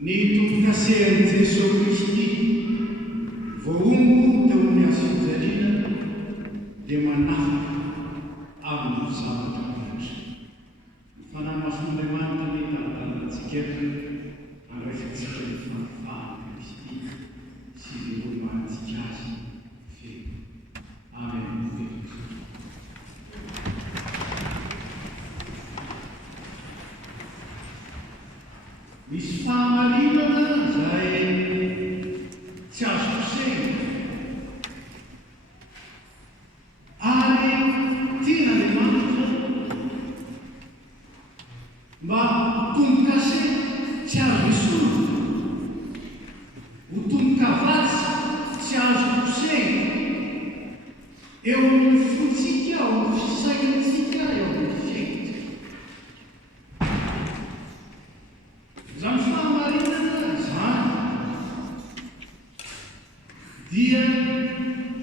Ny tompo-kasehan'i Jesosy Kristy voaombo teo amin'ny hazo-fijaliana dia manafaka amin'ny zavatra rehetra. Ny fanahy-mason'Andriamanitra ny naradalanatsika handraisantsika ny fanofahana Kristy sy ny olo-mantsika azy feno. Amen. Misy fahamarinana izay tsy azo kosehina ary tian'Andriamanitra mba tombo-kase tsy azo esorina, ho tombo-kavatsy tsy azo kosehina eo amin'ny fontsika, ao amin'ny fisainantsika, eo amin'ny fiainantsika. Izany fahamarinana izany dia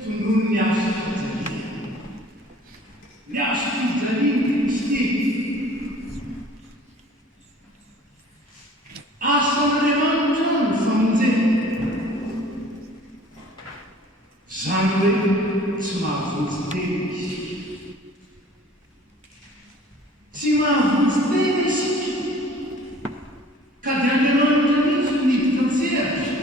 tondrono ny azo fijaliana. Ny azo fijaliana Kristy. Asan'Andriamanitra ny famonjena. Izany hoe tsy mahavonjy tena isika. Tsy mahavonjy tena isika. Ka dia Andriamanitra mihitsy niditra an-tsehatra.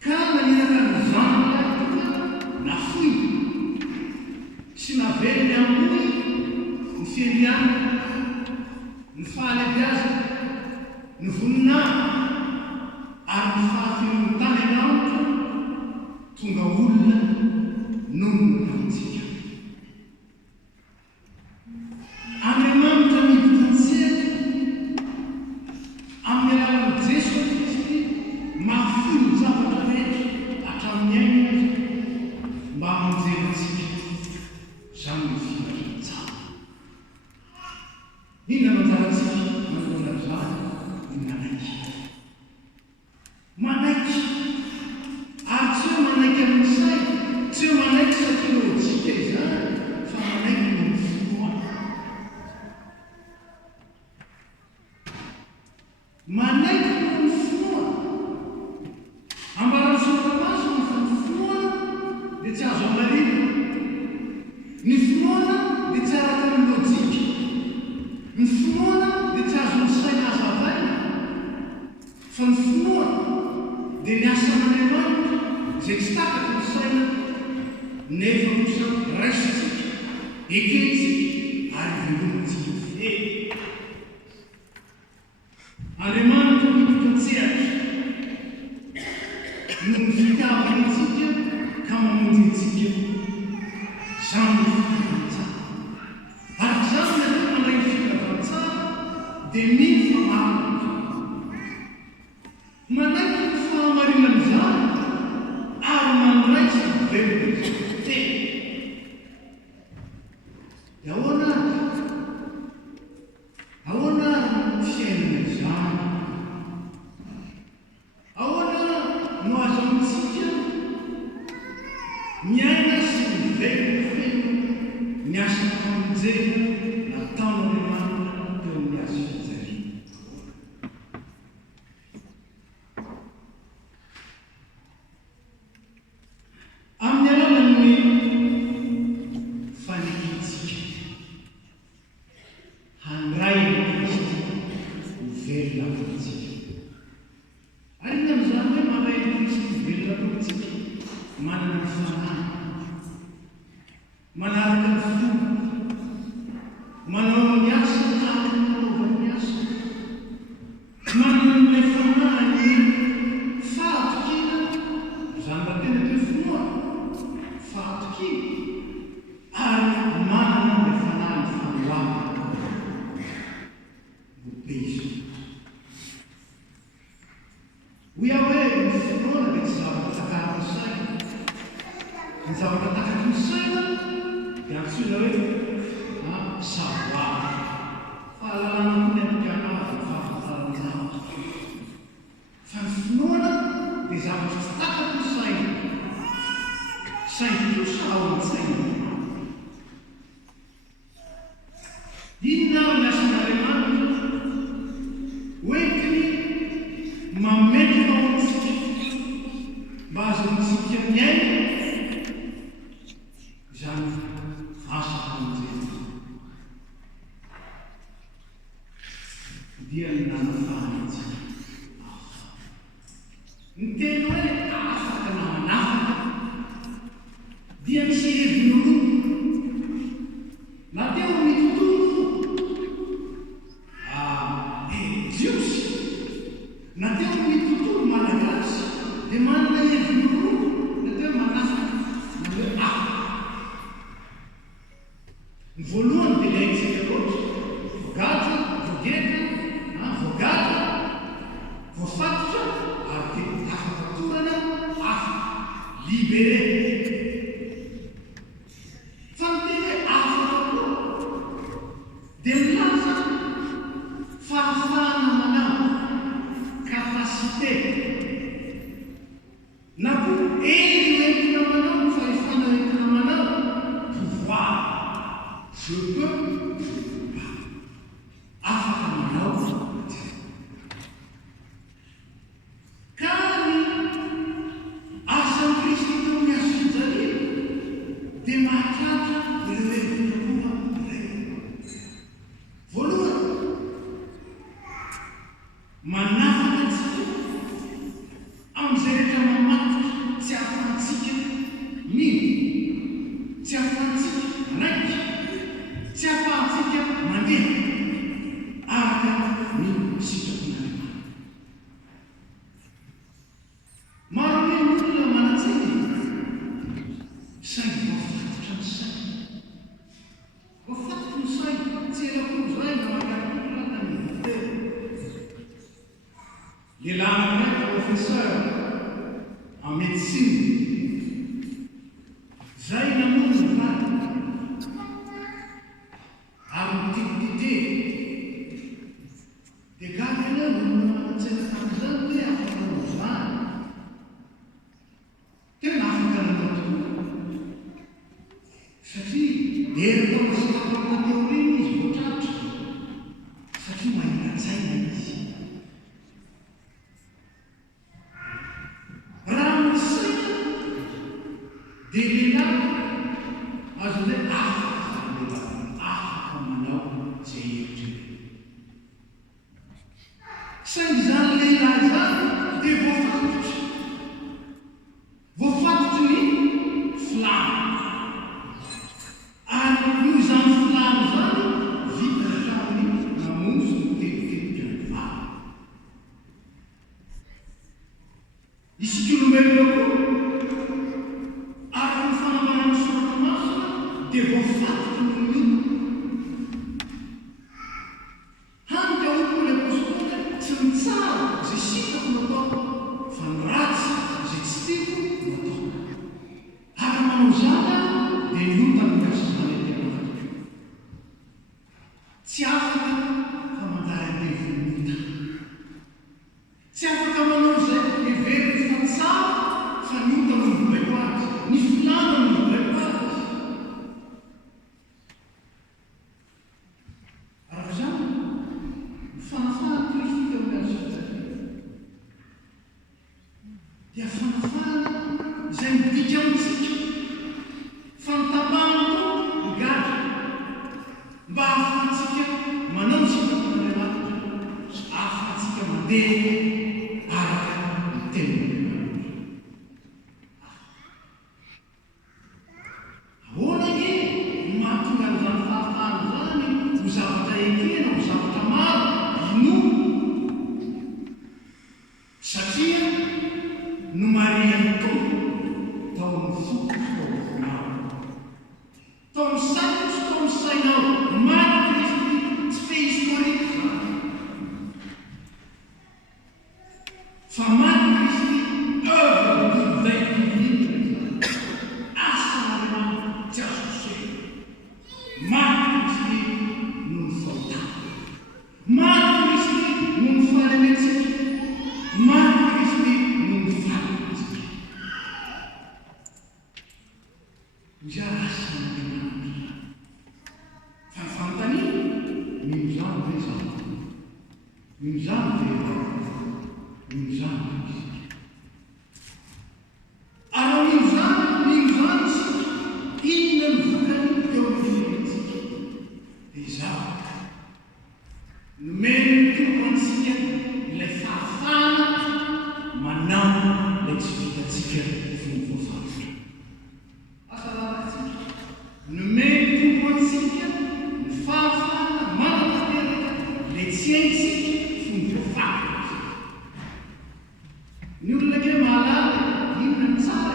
Ka naninaka ny zanany nafoy sy navely ny amoy ny fiainana, ny fahalebiazana, ny voninahitra ary ny fahafirin'ny tany an'Andriamanitra tonga olona nono amintsika. Andriamanitra niditra an-tsehatra amin'ny alalan'i Jesosy Kristy mahafoy ny zavatra rehetra hatramin'ny ainana azy mba hamonjenantsika. Izany ny filatra tsara. Inona manjarantsika manoloana izany? Ny manaiky. Manaiky. Ary tsy hoe manaiky amin'ny saina, tsy hoe manaiky satria lôjika izany, fa manaiky ny finoana. Manaiky ny finoana. Ambaran'ny Soratra Masina fa ny finoana dia tsy azo amarina. Ny finoana dia tsy araka ny lôjika. Ny finoana dia tsy azo ny saina hazavaina. Fa ny finoana dia ny asan'Andriamanitra izay tsy takaky ny saina nefa kosa raisitsika, eketsika ary velomantsika feno. Andriamanitra niditra an-tsehatra no ny fitiavantsika ka mamonjentsika. Izany ny fitiavan-tsara. Ary izany ny atao mandray ny fitiavan-tsara dia mino famarina. Manaiky ny fahamarinana izany ary mandray sy velona izany tena. Dia ahoana ny fiainana izany? Ahoana no azo amintsika miaina sy mivelona feno ny asany famonjena nataon'Andriamanitra teo amin'ny azo fijaliana. Amin'ny alalan'ny fanekitsika handray ny Kristy ho velona amintsika. Ary inona amin'izany hoe mandray ny Kristy ho velona amintsika? Manana ny fanahy, manaraka ny fomba, manao ny asa tahaka ny nanaovany asa, manana n'ilay fanahy ny fahatokina, izany mba tena toe finoana, fahatokina, ary manana n'ilay fanahy ny fanoavana bobeizo. Ho iaho hoe ny finoana dia tsy zavatra takaky ny saina. Ny zavatra takaky ny saina dia antsoina hoe savoir. Fahalalana koa ny ampianavy ny fahafantarana zavatra. Fa ny finoana dia zavatra tsy takaky ny saina. Saina kosa ao an-tsaina. Inona ny asan'Andriamanitra dia nanafahitsika ny teny hoe afaka na manafaka dia misy heviny roa na teo mitotombo jiosy na teo mitotombo malagasy dia manana heviny roa na teo manafaka na hoe afaka ny voalohany dia laitsika loatra voagaja voageta voagaja voafatotra ary dia afaka torana afaka libéré fa ny teny hoe afaka koa dia milaza fahafahana manao kapasité na koa entina manao ny fahefana entina manao pouvoir je peux afaka manao ka ny asan'ny Kristy teo amin'ny ason-jalia dia mahatratra ireo hevina roa iray voalohany manafaka antsika amin'izay rehetra mamatotra tsy ahafahantsika mino tsy ahafahantsika raiky tsy ahafahantsika mandeha araka ny sitrapon'Andriamanitra. Maro ny olona manatsiny saingy voafatotra ny saina voafatotra ny saina tsy elako zay na mangakola na ny viteo lehilahy anankiray professeur en médecine zay namono ny vady ary mitititite dia gaga ianao no manantsena tamin'izany hoe afaka nanao zany tena afaka nanao tokoa satria eritao masitapana teoriny izy voatratra satria mahina-tsaina izy raha misy saina dia lehilahy azo hoe afaka afaka manao zay hevitra saingy zany lehilahy zany dia voafatotra ny flame ary noho izany flame zany vita hatrany namonso ny tetitetika ny vava isika olombelona koa araka ny fanambarany soratra masina dia voafatotra ny hany ka hokoa le apôstôly tsy mitsara zay sitako natao fa ny ratsy zay tsy tiako natao ary manao zany dia nota ny kasizany Andriamanitra tsy afaka fa mandaram-bevinota tsy afaka manao zay heveriny fa tsara fa nota ny mbobaiko azy ny filana ny mbobaiko azy araka zany fanafahana Kristy teo amin'ny ason-jalia dia fanafahana izay midika amintsika fanotapahana koa migadra mba ahafahantsika manao sitrapon'Andriamanitra ahafahantsika mandeha araka ny tenin'Andriamanitra. Ahoana ge mahatonga an'izany fahafahana zany ho zavatra ekena ho zavatra maro ino satria no mariany tompo tao amin'ny foko tao amin'ny fonao tao amin'ny sakotsy tao amin'ny sainao maty Kristy tsy fe historique zany fa maty Kristy œuvre divin asan'Andriamanitra tsy azo kosehana maty Kristy no ny fahotana maty Kristy no ny fahalemetsika maty Kristy no ny fahalemetsika izay asan'Andriamanitra fa ny fanontaniana mino zany ve zany mino zany ve mino zany Kristy ary mino zany isika inona ny vokany teo amin'ny fiainantsika dia izaho nomeny ny tompo Ciência fundamental. Nulla che malade, non sa.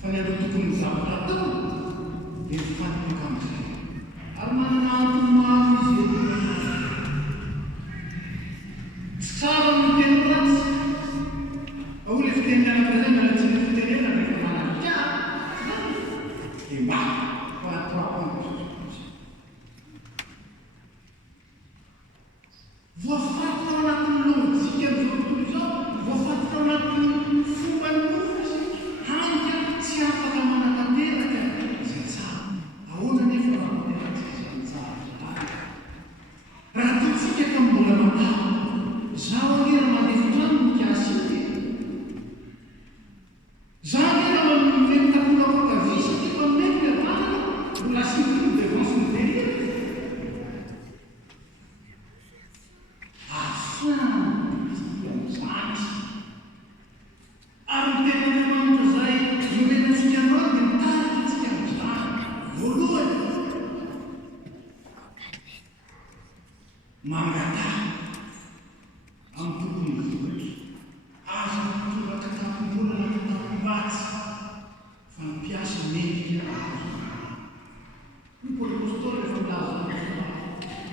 Fanno tutto un sabato, e fanno come armanato mafisi. Stavano in terrazza, a un liftendo alla presente la cinefittera perché non ha già. E va, quattro appunti. Vou fazer uma coisa, se quer ver o jogo, vou fazer uma coisa, fuma luz, arranca, se apaga a mão na cadeira, que senza, a outra nem foi uma cadeira, senza, para tudo se quer como bola matar, já olhar uma defusão que assim, já olhar uma inventa por uma coisa, visto que quando nem prepara, o laço de consumir. Mangata, ampun asal tu kata kumpul dan kata kubat, fan biasa media. Por pastor de fundado,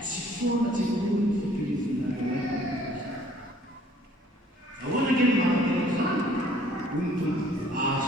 se for a segunda felicidade. Agora que ele vai pensar, muito às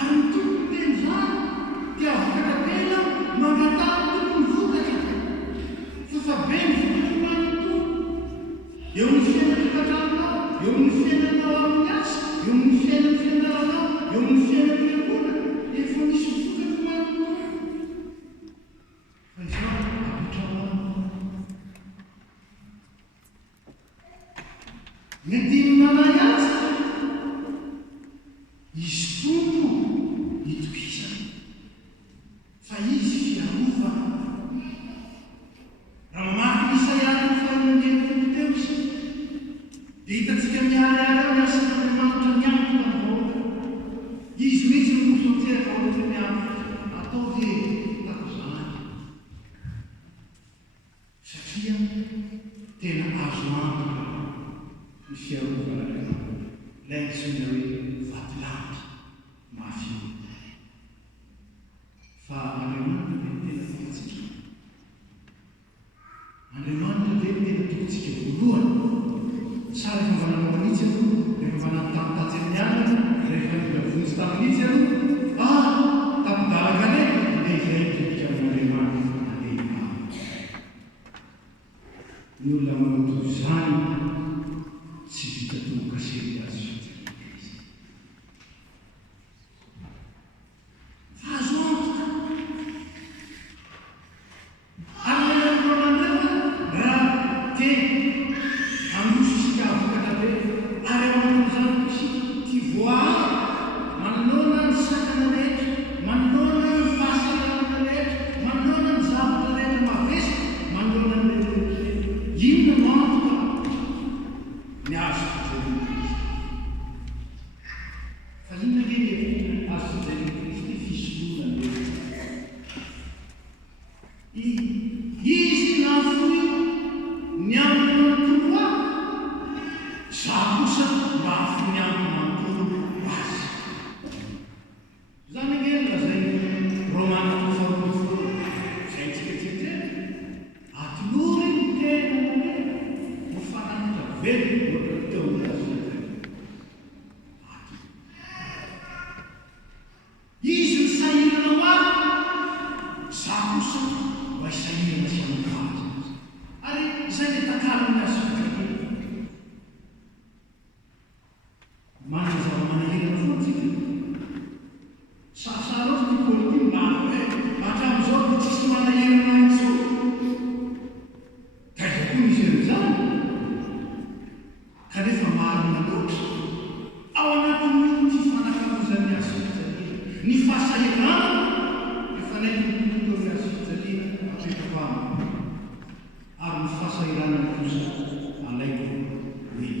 Harus tu Mety manay azy izy tompo itokisana fa izy fiarovana raha mamaky Isaia faharoa teo izy dia hitatsika miarihary miasa n'Andriamanitra miantona ny vahoaka izy mihitsy no misaotera vahoaka miantona atao dia tako zany satria tena azo antoka ny fiarovana ilay antsoina hoe vatolampy mafy fa Andriamanitra dia tena tokontsika Andriamanitra dia tena tokontsika voalohany sary efa mananao anitsy aloha rehefa mananotamintatsy amin'ny alina rehefa nivavonjy tamin'itsy aloha tapidalaka anay dia izay tokoka amin'Andriamanitra mandeha ny olona manao toy izany tsy vita tombokasety azy fa azo antoka ary manandroanandreo raha te androso isika avokatra be ary aman'izany isika ty voary manoloana ny sakana rehetra manoloana ny fahasalamana rehetra manoloana ny zavatra rehetra mavesika manoloana ny rehetra inona mantoka ny azo fijerena fa inona nge azo fijerena Kristy fisoloana izy nafoy ny amina nytoro za kosa mafy ny amina nytoro azy zany nge lazay Romana faharoa zay tsika tsetsera atolory ny tena no fananitra velona oatra teo azy izy ny sahirana hoary za kosa mba isahirana sy amikazy ary izay le takaliny azy manana zava-manahirana fotsika sasara ozy ny politika maro hoe hatramin'izao dia tsisy manahirana intsony ka iza koa misy amin'izany kanefa marina loatra ao anatin'ny fifanakaozan'ny azo fijaliana ny fahasahirana efa naitototolo ny azo fijaliana apetapahana ary ny fahasahirana kosa alaiko hoe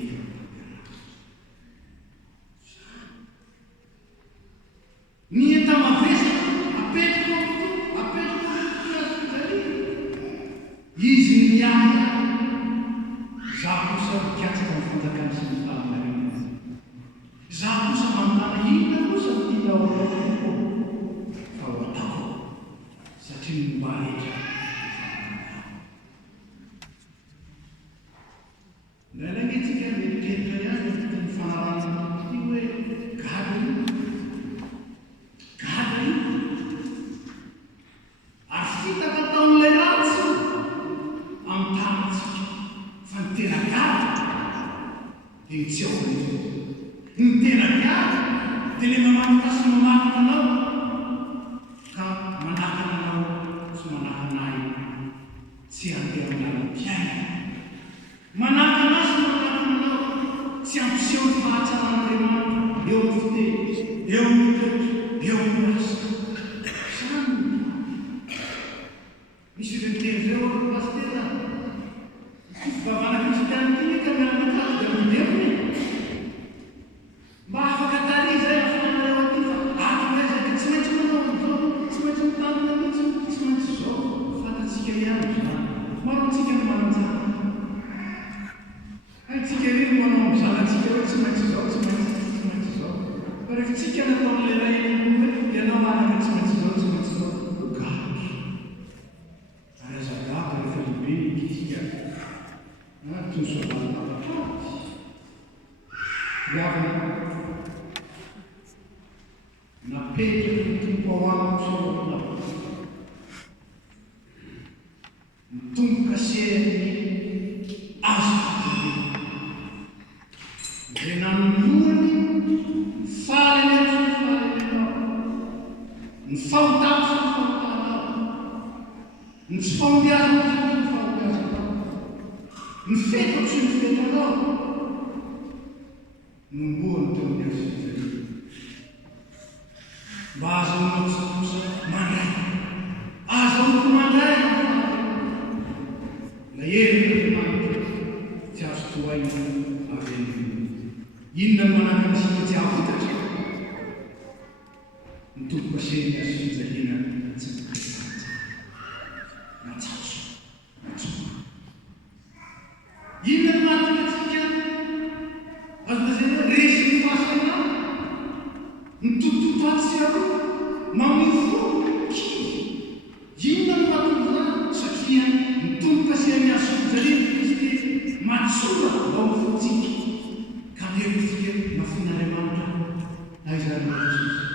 ny enta mavesaka apetiko azo fijaliana izy miahy za kosa mikatsaka ny fanjakany sy ny taminarina za kosa manontana inona kosa tia ao anaoko fa ho atako satria ny mba rehetra nalagnetsika mieritreritry ihany ny fanarahana ty hoe gada io ary fitaka taon'ilay ratsy amin'ny tanitsika fa ny tena gada dia ny tsy ao ny tena gada dia le mamanaka sy mamanaka anao ka manakana anao sy manakana ahy tsy handeha amin'ny mpiaina manakana azy sy manakana anao tsy ampiseho ny fahatsara'Andriamanitra eo amin'ny fiteny eo amin'ny toetra eo amin'ny asa zany misy ireo miteny zay ohatry pastera fivavahana kristianina ty ka mianakazy dia mindevony mba afaka tarizay afanareo aty fa atonezaka tsy maintsy manao zao tsy maintsy mitanina mihitsy tsy maintsy zao fantatsika ihany zany maro antsika no mananjana haitsika reny manao amizanatsika hoe tsy maintsy zao tsy maintsy zao fa rehefa tsika nataon'le ray hoe ianao manaka tsy maintsy zao gary ary azagaba rehefa lehibe ikisika toy ny soavaly gavana napetraka ny tompo ao amiko soavaly mitomboka sehan'ny azo dia nanoloany faly anao ny fahotany sy ny fahotanao ny tsy fahombiazana sy ny fahombiazanao ny fetako sy ny fetanao nomboany teo amin'ny azo mba azahoanao kosakosa mandray azahoako mandray la erin'Andriamanitra tsy azo tohaina avy amin'ny inona no manana antsika tsy ahafantatra ny tompo-paseny azo fijaliana tsy mikresaka matsaso matsoa inona no mahatonga atsika azo lazaina resy ny fahasaina ny tototo atsiaro mamifo inona no mahatonga satria ny tompo-paseny azo fijaliana Kristy matsoa ao amin'ny fotsika ka miekotsika mafin'Andriamanitra aizarana Jesosy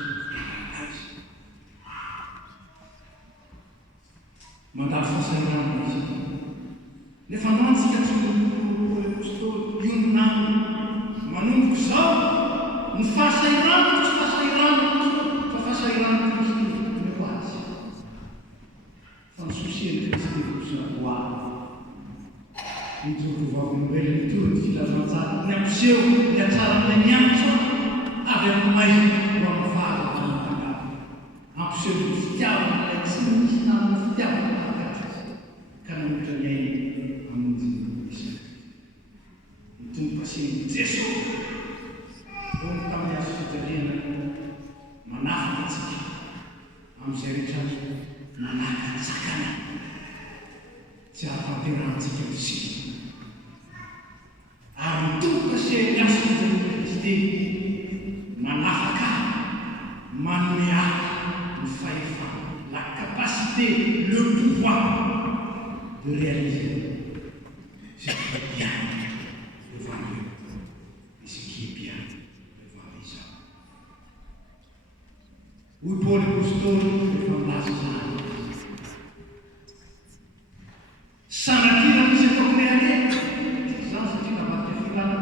mandalo fahasahiranana izy nefa mantsika tsy apôstôly io namana manomboka izao ny fahasahiranana tsy fahasahiranana fa fahasahiranana Kristy no azy fa ny sosiany Kristy ho avy nitoro vavolombelona nitoro ny filazantsara ny ampiseho ny atsarana miantso avy amin'ny maizina ho amin'ny vava tanatangana ampiseho ny fitiavana ilay tsy misy namana fitiavana ka namotra ny aina amin'ny isaka ny tompo-paseny Jesosy eo ny tamin'ny azo fijaliana manafaka atsika amin'izay rehetra manaka tsakana tsy ahafanterantsika misy ary ny tompo-paseny azo fijaliana Kristy manafaka manome ny fahefana la capacité le pouvoir de réaliser ce qui est bien devant Dieu et ce qui est bien devant les hommes. Oui, pour le apostole devant l'Assemblée. Sanakira misy atao rehareko, izany satria navadika filana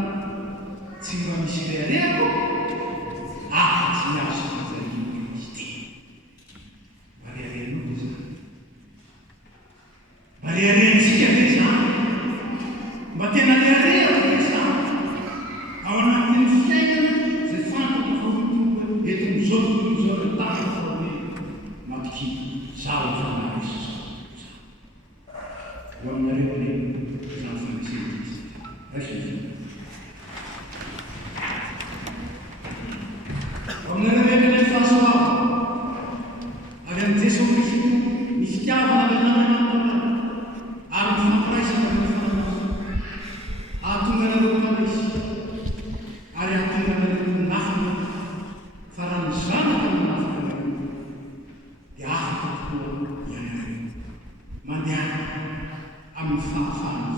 tsy mba misy rehareko, afa-tsy azo fijaliana Kristy. Mariarenao dia zany. Mariarentsika dia zany. Mba tena rehareha dia zany. Ao anatin'ny fiainana izay fantatra fa ho eto amin'izao tontolo izao dia tany fa hoe mampikity zaho fanahy Jesosy. Ho aminareo any izany fanesena Kristy. Raisina. Ho aminareo ilay fahasoava avy amin'ny Jesosy Kristy ny fitiavana avy amin'Andriamanitra ary ny fampiraisana avy amin'ny fananasa ahatonga anareo mpanisy ary ahatonga anareo nafana fa raha ny zanaka no nafana anareo dia afaka tokoa ianareo mandeha amin'ny fahafahana